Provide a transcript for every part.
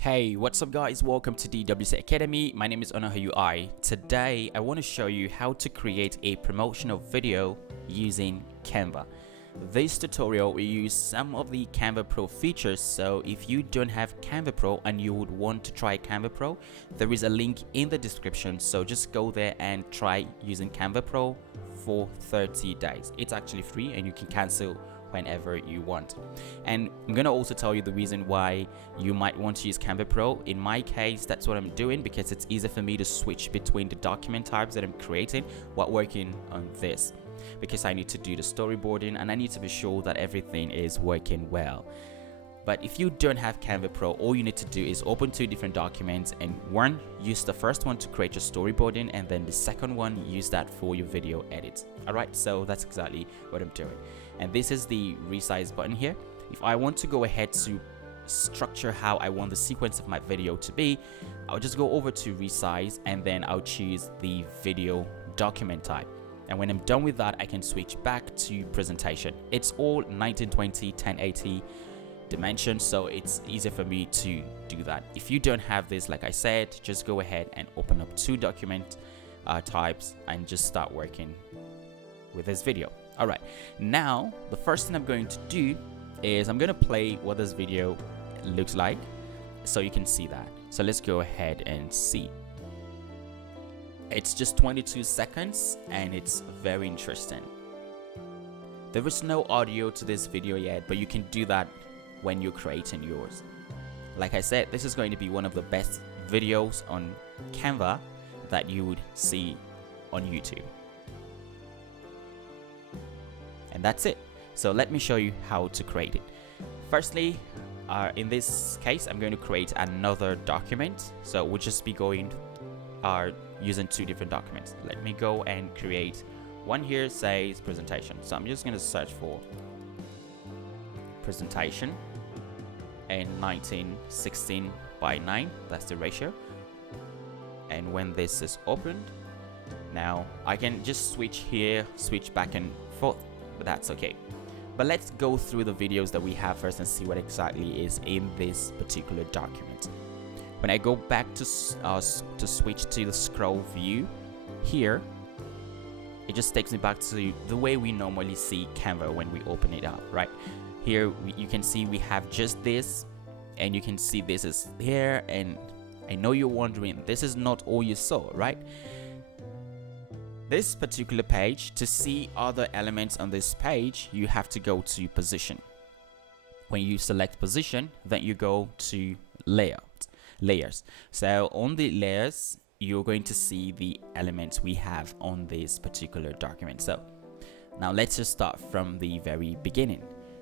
Hey, what's up guys? Welcome to DWC Academy. My name is Onohayui. Today, I want to show you how to create a promotional video using Canva. This tutorial will use some of the Canva Pro features, so if you don't have Canva Pro and you would want to try Canva Pro, there is a link in the description, so just go there and try using Canva Pro for 30 days. It's actually free and you can cancel whenever you want. And I'm gonna also tell you the reason why you might want to use Canva Pro. In my case, that's what I'm doing because it's easier for me to switch between the document types that I'm creating while working on this, because I need to do the storyboarding and I need to be sure that everything is working well. But if you don't have Canva Pro, all you need to do is open two different documents, and one, use the first one to create your storyboarding, and then the second one, use that for your video edits. Alright, so that's exactly what I'm doing. And this is the resize button here. If I want to go ahead to structure how I want the sequence of my video to be, I'll just go over to resize and then I'll choose the video document type. And when I'm done with that, I can switch back to presentation. It's all 1920, 1080 dimensions, so it's easier for me to do that. If you don't have this, like I said, just go ahead and open up two document types and just start working with this video. All right, now the first thing I'm going to do is I'm going to play what this video looks like so you can see that. So let's go ahead and see. It's just 22 seconds and it's very interesting. There is no audio to this video yet, but you can do that when you're creating yours. Like I said, this is going to be one of the best videos on Canva that you would see on YouTube. And that's it. So let me show you how to create it. Firstly, in this case, I'm going to create another document. So we'll just be going using two different documents. Let me go and create one here, says presentation. So I'm just going to search for presentation and 1916 by 9. That's the ratio. And when this is opened, now I can just switch here, switch back and forth, but that's okay. But let's go through the videos that we have first and see what exactly is in this particular document. When I go back to switch to the scroll view here, it just takes me back to the way we normally see Canva when we open it up, right? Here you can see we have just this, and you can see this is here, and I know you're wondering, this is not all you saw, right? This particular page, to see other elements on this page, you have to go to position. When you select position, then you go to layers. So on the layers, you're going to see the elements we have on this particular document. So now let's just start from the very beginning.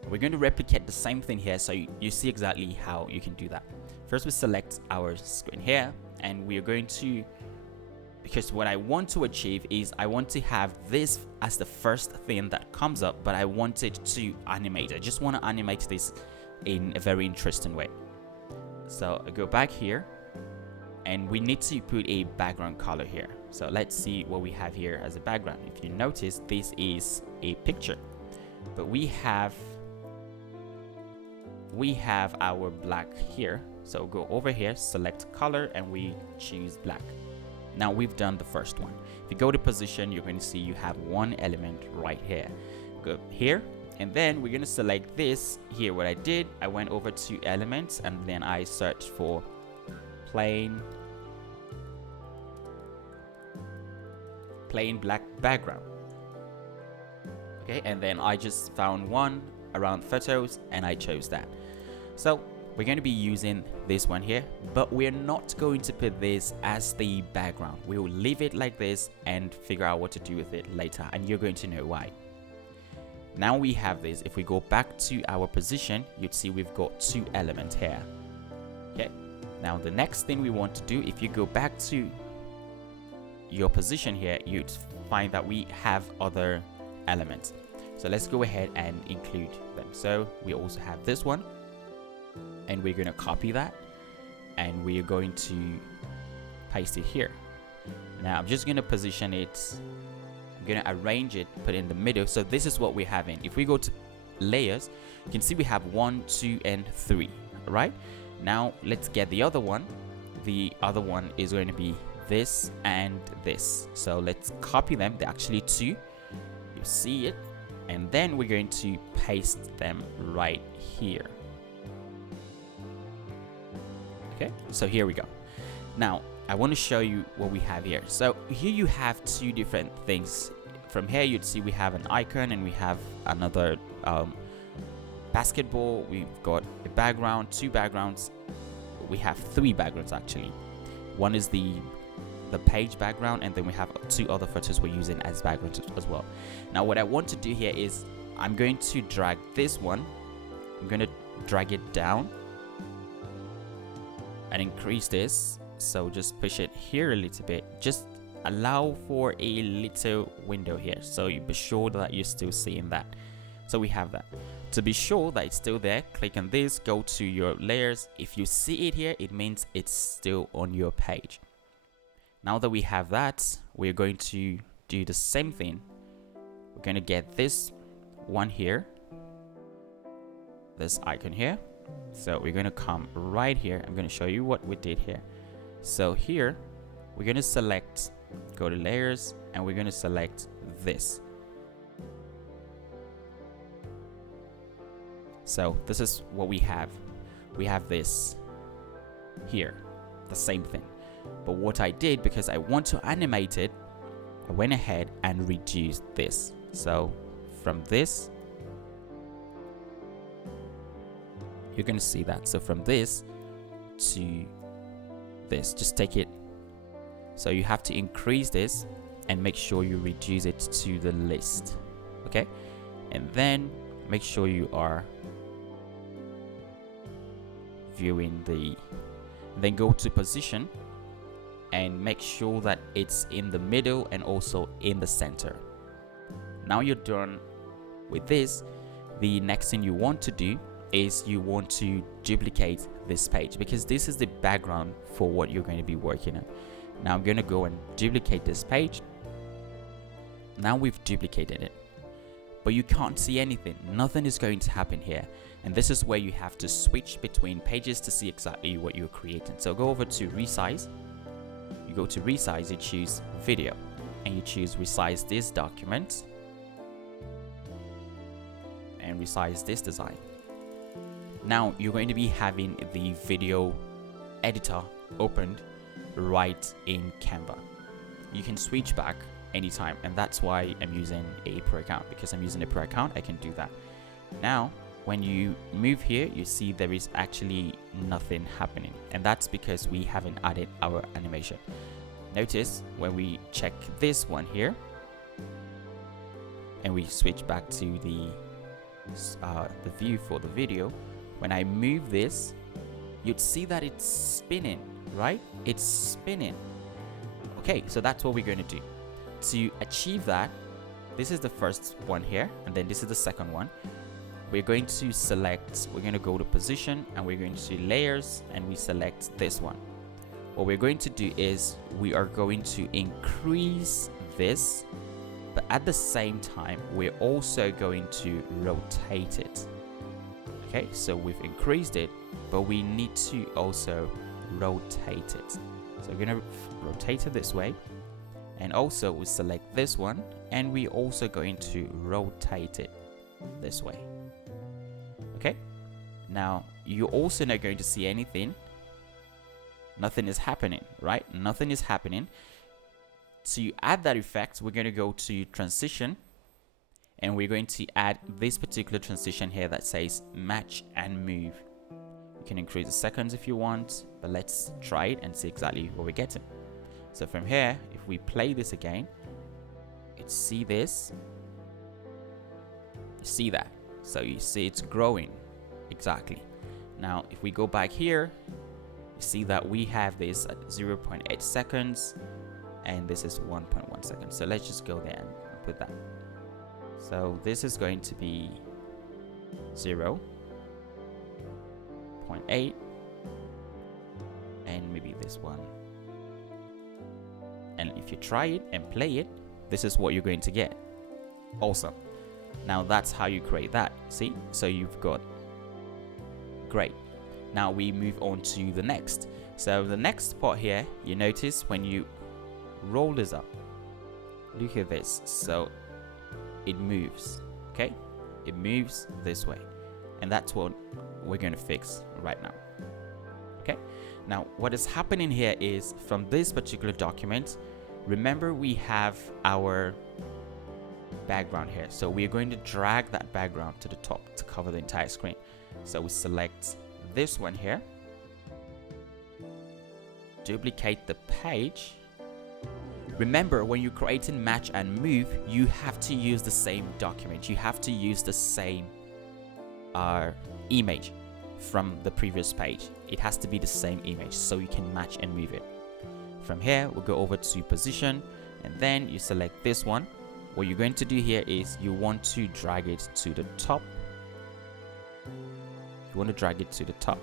We're going to replicate the same thing here, so you see exactly how you can do that. First, we select our screen here, and we are going to, because what I want to achieve is I want to have this as the first thing that comes up, but I want it to animate. I just want to animate this in a very interesting way. So I go back here, and we need to put a background color here. So let's see what we have here as a background. If you notice, this is a picture, but we have our black here. So go over here, select color, and we choose black. Now we've done the first one. If you go to position, you're going to see you have one element right here. Go here, and then we're going to select this here. What I did, I went over to elements, and then I searched for plain black background. Okay, and then I just found one around photos and I chose that. So we're going to be using this one here, but we're not going to put this as the background. We will leave it like this and figure out what to do with it later, and you're going to know why. Now we have this. If we go back to our position, you'd see we've got two elements here. Okay, now the next thing we want to do, if you go back to your position here, you'd find that we have other elements. So let's go ahead and include them. So we also have this one, and we're going to copy that, and we're going to paste it here. Now I'm just going to position it, I'm going to arrange it, put it in the middle. So this is what we're having. If we go to layers, you can see we have 1, 2, and 3, right? Now let's get the other one. The other one is going to be this and this. So let's copy them. They're actually two. You see it. And then we're going to paste them right here. Okay, so here we go. Now I want to show you what we have here. So here you have two different things. From here you'd see we have an icon and we have another basketball. We've got a background, two backgrounds. We have three backgrounds actually. One is the page background, and then we have two other photos we're using as backgrounds as well. Now what I want to do here is I'm going to drag this one. I'm going to drag it down and increase this. So just push it here a little bit. Just allow for a little window here, so you be sure that you're still seeing that. So we have that. To be sure that it's still there, click on this, go to your layers. If you see it here, it means it's still on your page. Now that we have that, we're going to do the same thing. We're going to get this one here, this icon here. So we're going to come right here. I'm going to show you what we did here. So here we're going to select, go to layers, and we're going to select this. So this is what we have. We have this here, the same thing. But what I did, because I want to animate it, I went ahead and reduced this. So from this, you're going to see that. So from this to this, just take it. So you have to increase this and make sure you reduce it to the list. Okay. And then make sure you are viewing then go to position and make sure that it's in the middle and also in the center. Now you're done with this. The next thing you want to do is you want to duplicate this page, because this is the background for what you're going to be working on. Now I'm going to go and duplicate this page. Now we've duplicated it, but you can't see anything. Nothing is going to happen here. And this is where you have to switch between pages to see exactly what you're creating. So go over to resize. You go to resize, you choose video, and you choose resize this document and resize this design. Now you're going to be having the video editor opened right in Canva. You can switch back anytime, and that's why I'm using a Pro account. Because I'm using a Pro account, I can do that. Now when you move here, you see there is actually nothing happening, and that's because we haven't added our animation. Notice when we check this one here and we switch back to the view for the video, when I move this, you'd see that it's spinning, right? It's spinning. Okay, so that's what we're going to do. To achieve that, this is the first one here, and then this is the second one. We're going to select, we're going to go to position, and we're going to layers, and we select this one. What we're going to do is we are going to increase this, but at the same time we're also going to rotate it. Okay, so we've increased it, but we need to also rotate it. So we're going to rotate it this way, and also we select this one, and we're also going to rotate it this way. Okay, now you're also not going to see anything. Nothing is happening, right? Nothing is happening. To add that effect, we're going to go to transition, and we're going to add this particular transition here that says match and move. You can increase the seconds if you want, but let's try it and see exactly what we're getting. So from here, if we play this again, you see this, you see that. So you see it's growing. Exactly. Now if we go back here, you see that we have this at 0.8 seconds, and this is 1.1 seconds. So let's just go there and put that. So this is going to be 0.8, and maybe this one. And if you try it and play it, this is what you're going to get. Awesome. Now that's how you create that. See? So you've got, great. Now we move on to the next. So the next part here, you notice when you roll this up, look at this. So it moves, okay? It moves this way, and that's what we're going to fix right now. Okay, now what is happening here is from this particular document, remember we have our background here, so we're going to drag that background to the top to cover the entire screen. So we select this one here, duplicate the page. Remember, when you're creating match and move, you have to use the same document. You have to use the same image from the previous page. It has to be the same image so you can match and move it. From here, we'll go over to position, and then you select this one. What you're going to do here is you want to drag it to the top. You want to drag it to the top.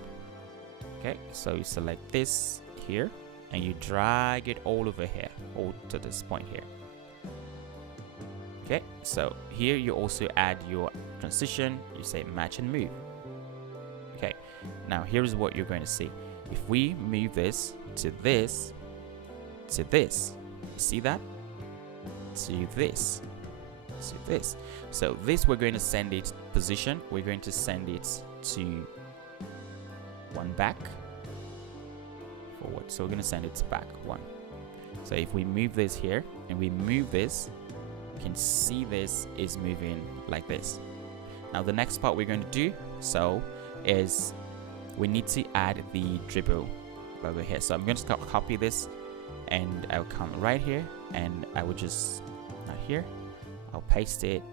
Okay, so you select this here and you drag it all over here, all to this point here. Okay, so here you also add your transition. You say match and move. Okay, now here's what you're going to see. If we move this to this, to this, see that? To this, to this. So this, we're going to send it position. We're going to send it to one back, forward. So we're going to send it back one. So if we move this here and we move this, you can see this is moving like this. Now the next part we're going to do is we need to add the dribble logo here. So I'm going to copy this, and I'll come right here, and I will just, not here, I'll paste it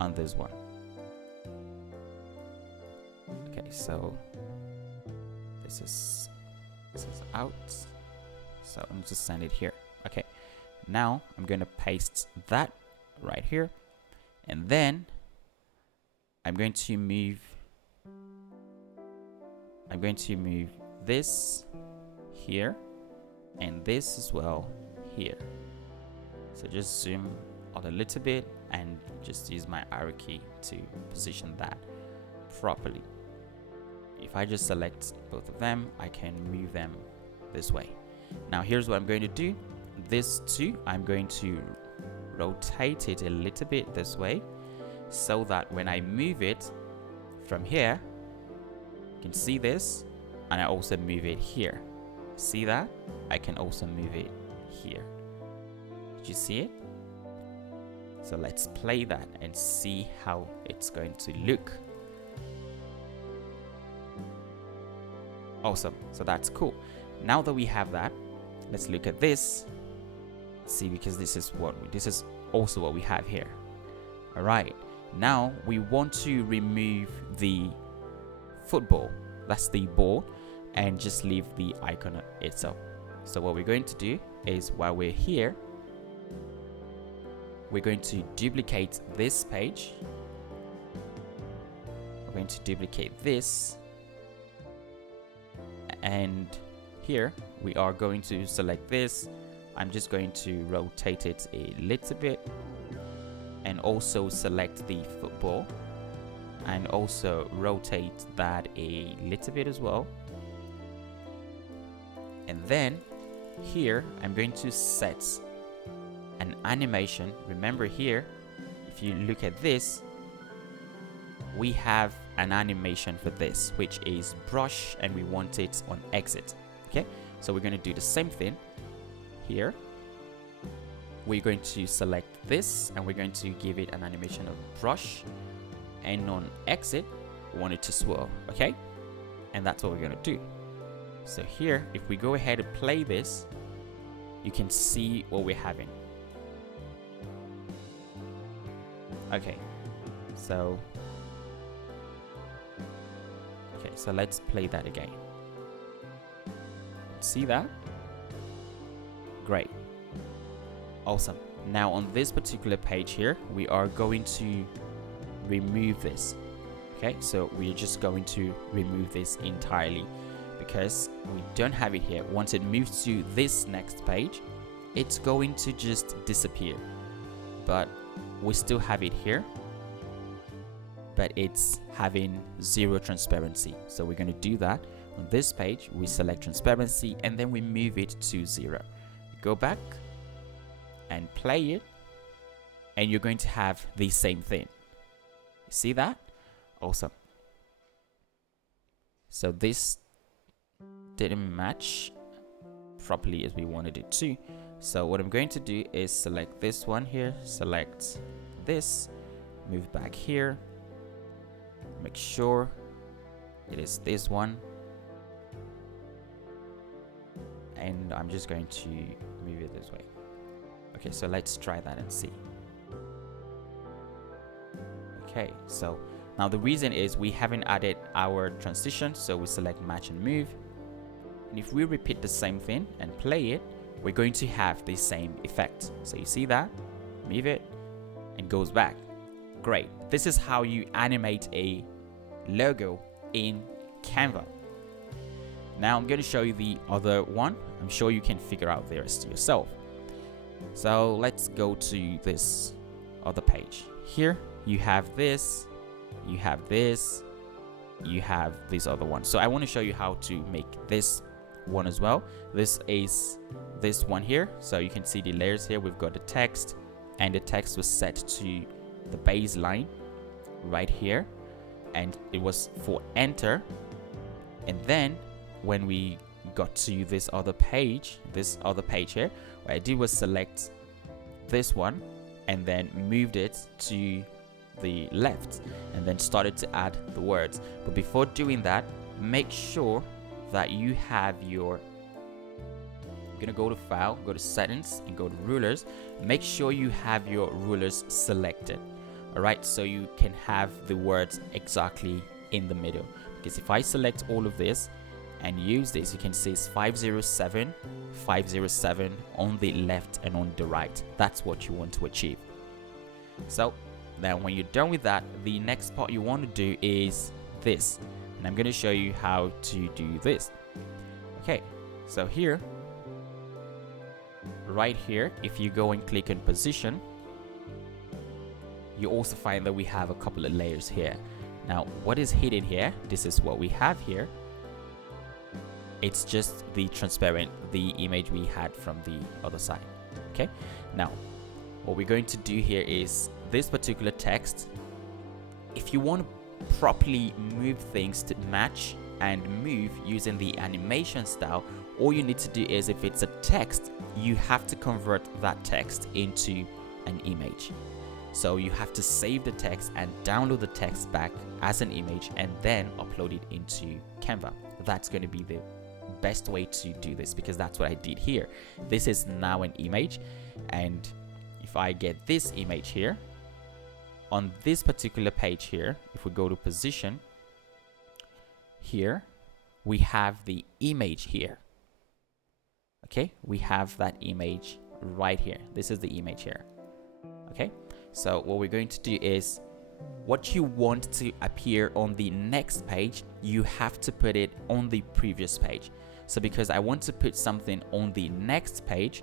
on this one. Okay, so this is out, so I'm just send it here. Okay, now I'm going to paste that right here, and then I'm going to move this here and this as well here. So just zoom out a little bit and just use my arrow key to position that properly. If I just select both of them, I can move them this way. Now here's what I'm going to do. This too, I'm going to rotate it a little bit this way, so that when I move it from here, you can see this, and I also move it here. See that? I can also move it here. Did you see it? So let's play that and see how it's going to look. Awesome. So that's cool. Now that we have that, let's look at this. See, because this is also what we have here. All right. Now we want to remove the football. That's the ball, and just leave the icon itself. So what we're going to do is, while we're here, we're going to duplicate this page. We're going to duplicate this, and here we are going to select this. I'm just going to rotate it a little bit, and also select the football, and also rotate that a little bit as well. And then here I'm going to set an animation. Remember here, if you look at this, we have an animation for this, which is brush, and we want it on exit. Okay, so we're going to do the same thing here. We're going to select this, and we're going to give it an animation of brush, and on exit we want it to swirl. Okay, and that's what we're going to do. So here, if we go ahead and play this, you can see what we're having. Okay, so let's play that again. See that? Great. Awesome. Now on this particular page here, we are going to remove this. Okay, so we're just going to remove this entirely because we don't have it here. Once it moves to this next page, it's going to just disappear, but we still have it here. but it's having zero transparency. So we're going to do that. On this page, we select transparency and then we move it to 0. Go back and play it, and you're going to have the same thing. See that? Awesome. So this didn't match properly as we wanted it to. So what I'm going to do is select this one here, select this, move back here, make sure it is this one, and I'm just going to move it this way. Okay, so let's try that and see. Okay, so now the reason is we haven't added our transition, so we select match and move, and if we repeat the same thing and play it, we're going to have the same effect. So you see that, move it, and goes back. Great. This is how you animate a logo in Canva. Now I'm going to show you the other one. I'm sure you can figure out the rest yourself. So let's go to this other page. Here you have this, you have this, you have this other one. So I want to show you how to make this one as well. This is this one here. So you can see the layers here. We've got the text, and the text was set to the baseline right here, and it was for enter. And then when we got to this other page here, what I did was select this one and then moved it to the left and then started to add the words. But before doing that, make sure that you have your, I'm gonna go to file, go to settings, and go to rulers. Make sure you have your rulers selected. All right, so you can have the words exactly in the middle, because if I select all of this and use this, you can see it's 507 507 on the left and on the right. That's what you want to achieve. So now when you're done with that, the next part you want to do is this, and I'm going to show you how to do this. Okay, so here, right here, if you go and click on position, you also find that we have a couple of layers here. Now what is hidden here, this is what we have here. It's just the transparent, the image we had from the other side. Okay, now what we're going to do here is this particular text. If you want to properly move things to match and move using the animation style, all you need to do is, if it's a text, you have to convert that text into an image. So you have to save the text and download the text back as an image and then upload it into Canva. That's going to be the best way to do this, because that's what I did here. This is now an image, and if I get this image here on this particular page here, if we go to position here, we have the image here. Okay, we have that image right here. This is the image here. Okay, so what we're going to do is, what you want to appear on the next page, you have to put it on the previous page. So because I want to put something on the next page,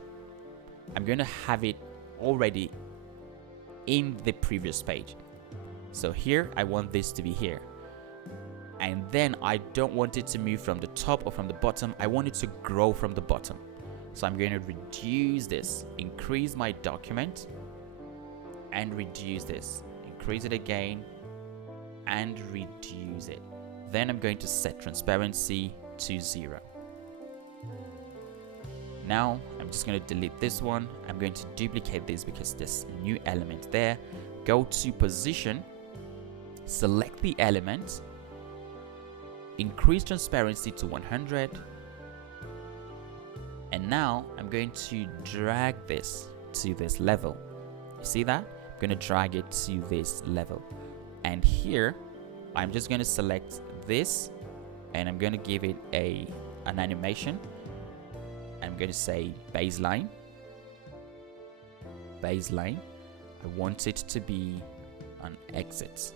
I'm going to have it already in the previous page. So here I want this to be here, and then I don't want it to move from the top or from the bottom. I want it to grow from the bottom. So I'm going to reduce this, increase my document, and reduce this, increase it again, and reduce it. Then I'm going to set transparency to 0. Now I'm just going to delete this one. I'm going to duplicate this because there's a new element there. Go to position, select the element, increase transparency to 100, and now I'm going to drag this to this level. You see that? I'm going to drag it to this level, and here I'm just going to select this and I'm going to give it an animation. I'm going to say baseline. I want it to be an exit.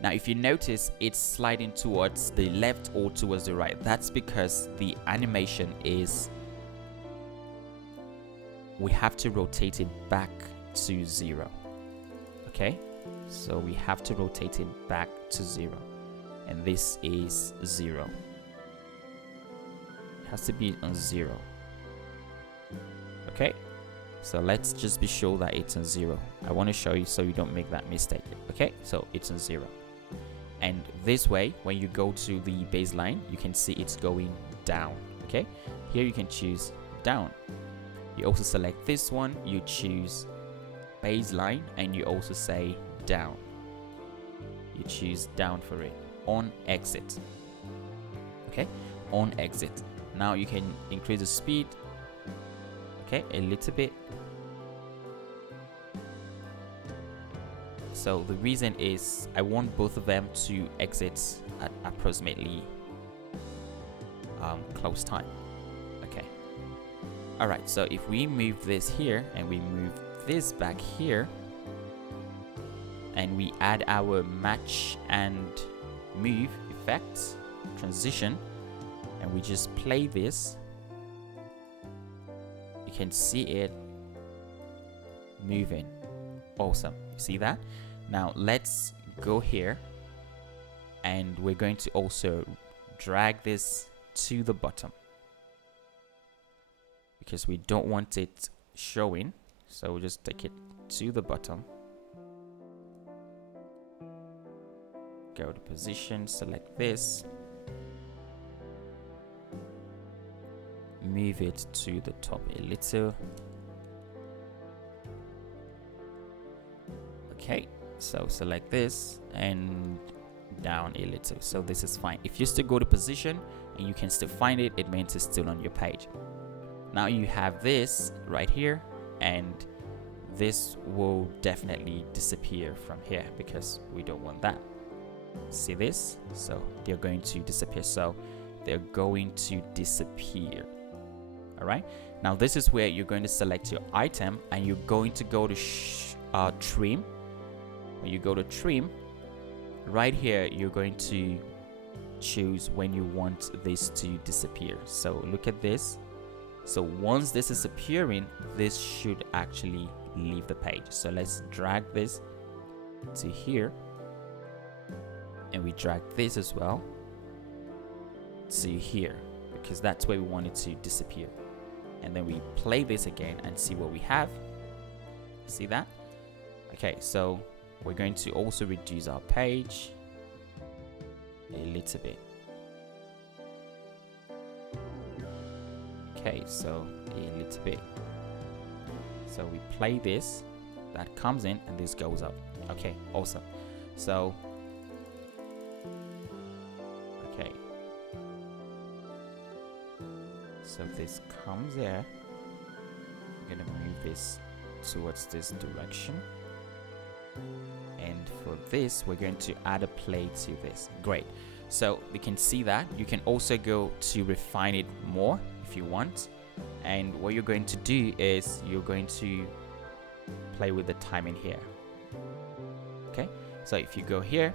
Now if you notice, it's sliding towards the left or towards the right. That's because the animation is, we have to rotate it back to 0. Okay, so we have to rotate it back to 0, and this is 0. It has to be on 0. Okay, so let's just be sure that it's on 0. I want to show you so you don't make that mistake. Okay, so it's on 0, and this way when you go to the baseline, you can see it's going down. Okay, here you can choose down. You also select this one, you choose baseline, and you also say down. You choose down for it. On exit. Okay, on exit. Now you can increase the speed, okay, a little bit. So the reason is I want both of them to exit at approximately close time. Okay, all right, so if we move this here and we move this back here and we add our match and move effects, transition, and we just play this, you can see it moving. Awesome, you see that? Now let's go here and we're going to also drag this to the bottom because we don't want it showing, so we'll just take it to the bottom. Go to position, select this, move it to the top a little. Okay, so select this and down a little, so this is fine. If you still go to position and you can still find it, it means it's still on your page. Now you have this right here, and this will definitely disappear from here because we don't want that. See this? So they're going to disappear. So they're going to disappear. All right, now this is where you're going to select your item and you're going to go to trim. When you go to trim, right here you're going to choose when you want this to disappear. So look at this. So once this is appearing, this should actually leave the page. So let's drag this to here, and we drag this as well to here because that's where we want it to disappear. And then we play this again and see what we have. See that? Okay, so we're going to also reduce our page a little bit. Okay, so a little bit. So we play this, that comes in, and this goes up. Okay, awesome. So okay, so this comes here. I'm gonna move this towards this direction, and for this we're going to add a play to this. Great, so we can see that. You can also go to refine it more if you want, and what you're going to do is you're going to play with the timing here. Okay, so if you go here,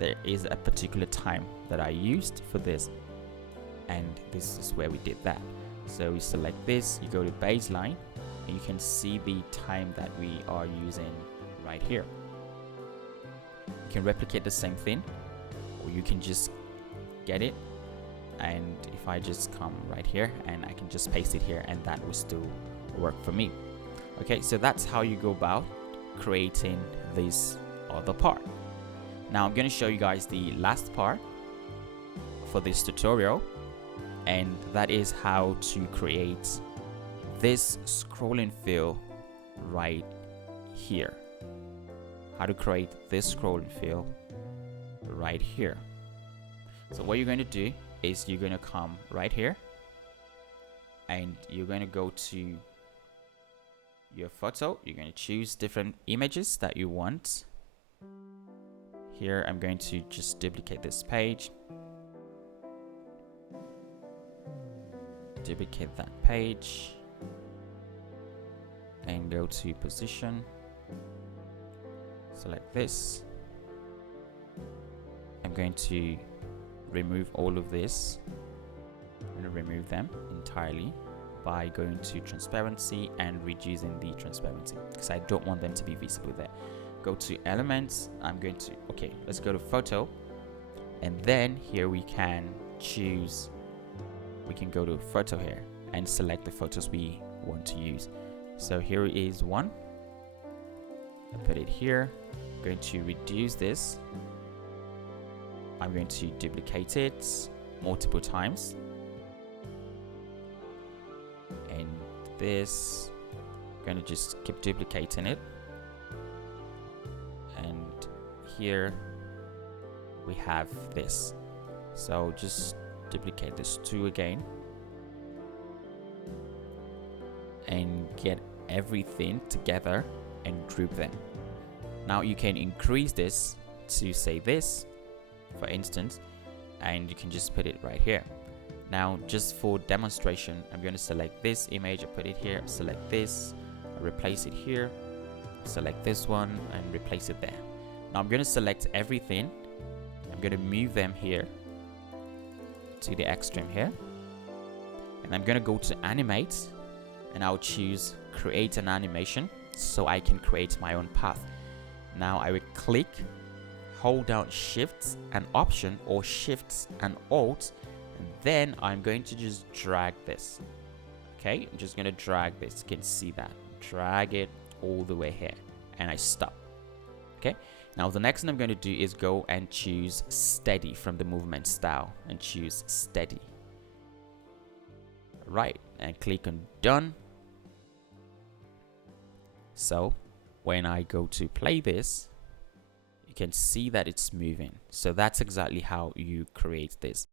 there is a particular time that I used for this, and this is where we did that. So we select this, you go to baseline, and you can see the time that we are using right here. You can replicate the same thing, or you can just get it, and if I just come right here and I can just paste it here, and that will still work for me. Okay, so that's how you go about creating this other part. Now I'm going to show you guys the last part for this tutorial, and that is how to create this scrolling fill right here. How to create this scrolling fill right here. So what you're going to do is you're going to come right here and you're going to go to your photo. You're going to choose different images that you want. Here I'm going to just duplicate this page, duplicate that page, and go to position, select this. I'm going to remove all of this. I'm going to remove them entirely by going to transparency and reducing the transparency because I don't want them to be visible there. go to elements. Okay, let's go to photo, and then here we can choose, we can go to photo here and select the photos we want to use. So here is one. I put it here. I'm going to reduce this. I'm going to duplicate it multiple times, and this, I'm going to just keep duplicating it. And here we have this, so just duplicate this two again and get everything together and group them. Now you can increase this to say this, for instance, and you can just put it right here. Now just for demonstration, I'm going to select this image, I put it here, select this, I replace it here, select this one and replace it there. Now I'm going to select everything, I'm going to move them here to the extreme here, and I'm going to go to animate, and I'll choose create an animation so I can create my own path. Now I will click, hold down shift and option, or shift and alt, and then I'm going to just drag this. Okay, I'm just going to drag this. You can see that, drag it all the way here, and I stop. Okay, now the next thing I'm going to do is go and choose steady from the movement style and choose steady. Right, and click on done. So when I go to play this, you can see that it's moving. So that's exactly how you create this.